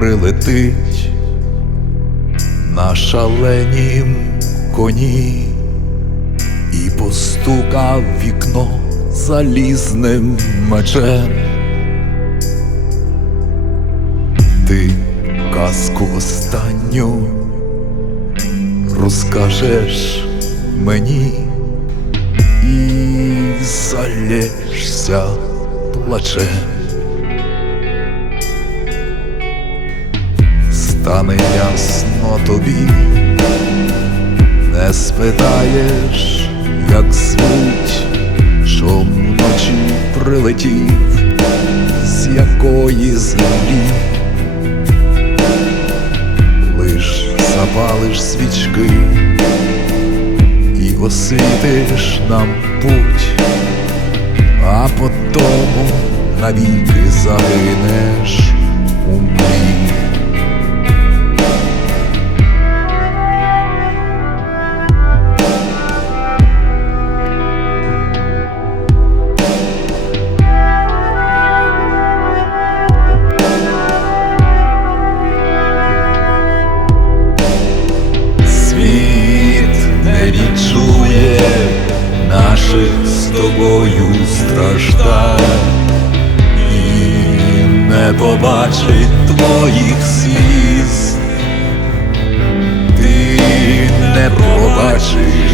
прилетить на шаленім коні і постукав вікно залізним мечем. Ти казку останню розкажеш мені і залєшся плачем. Стане ясно тобі, не спитаєш, як звуть, що вночі прилетів, з якої землі, лиш запалиш свічки і освітиш нам путь, а потому навіки загинеш наших з тобою страждань і не побачить твоїх сліз. Ти не побачиш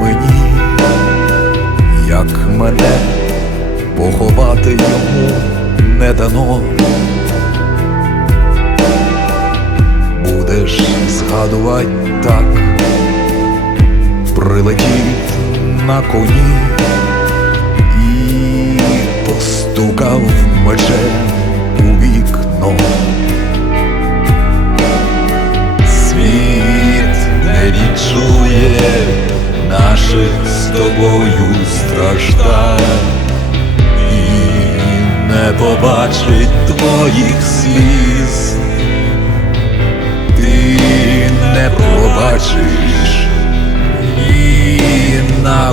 мені, як мене поховати йому не дано. Будеш згадувати так, прилетів на коні і постукав мечем наших з тобою страждань і не побачить твоїх сліз. Ти не побачиш і на